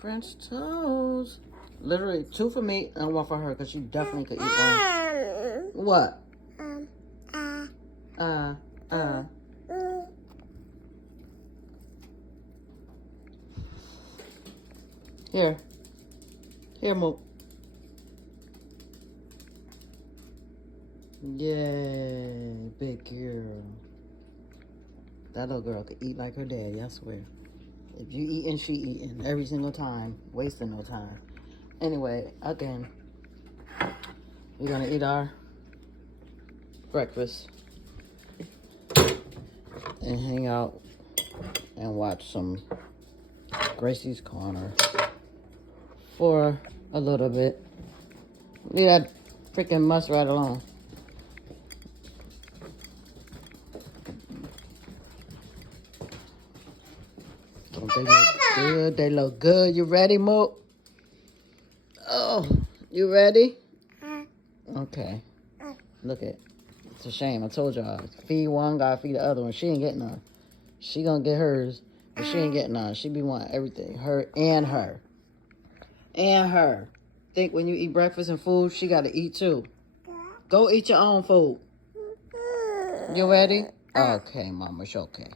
French toast. Literally 2 for me and 1 for her because she definitely could eat one. What? Here. Here, Mo. Yay, big girl. That little girl could eat like her daddy, I swear. If you eating, she eating every single time. Wasting no time. Anyway, again, we're gonna eat our breakfast and hang out and watch some Gracie's Corner for a little bit. Leave that freaking must right alone. Don't they look good? They look good. You ready, Mo? Oh, you ready? Okay. Look it. It's a shame. I told y'all. Feed one, gotta feed the other one. She ain't getting none. She gonna get hers, but she ain't getting none. She be wanting everything. Her and her. And her. Think when you eat breakfast and food, she gotta eat too. Go eat your own food. You ready? Okay, Mama. It's okay.